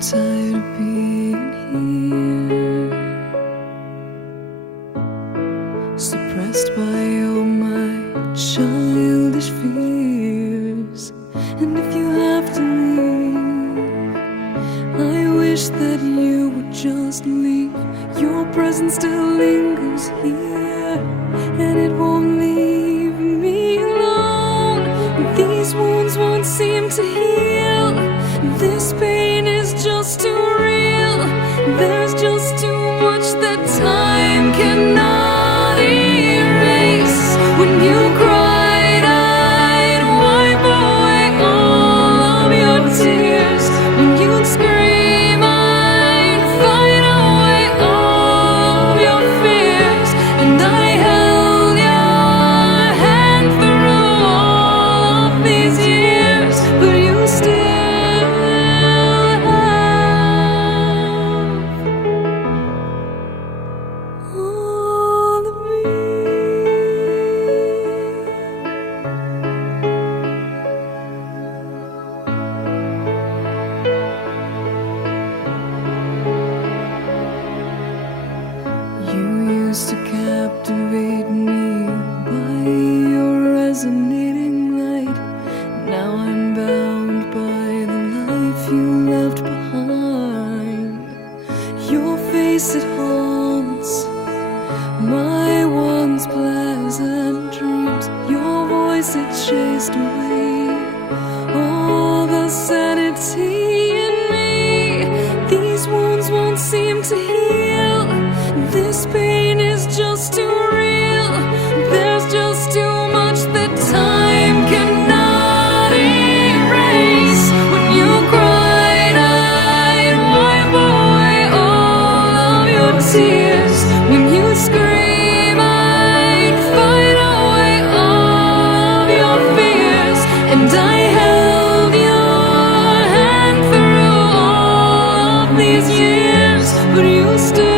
tired of being here, suppressed by all my childish fears. And if you have to leave, I wish that you would just leave. Your presence still lingers here, and it won't leave me alone. These wounds won't seem to heal. This pain is just too real. There's just too much that time cannot erase. When you cried, I'd wipe away all of your tears. When you'd scream, I'd fight away all of your fears. And I held your hand through all of these years, but you still all of me. You used to captivate me by your resonating light. Now I'm bound by the life you left behind. Your face, it haunts my once pleasant dreams. Your voice, it chased away all the sanity in me. These wounds won't seem to heal. This pain is just too real. There's just too much that time cannot erase. When you cried, I'd wipe away all of your tears. When you scream, I'd fight away all of your fears. And I held your hand through all of these years, but you still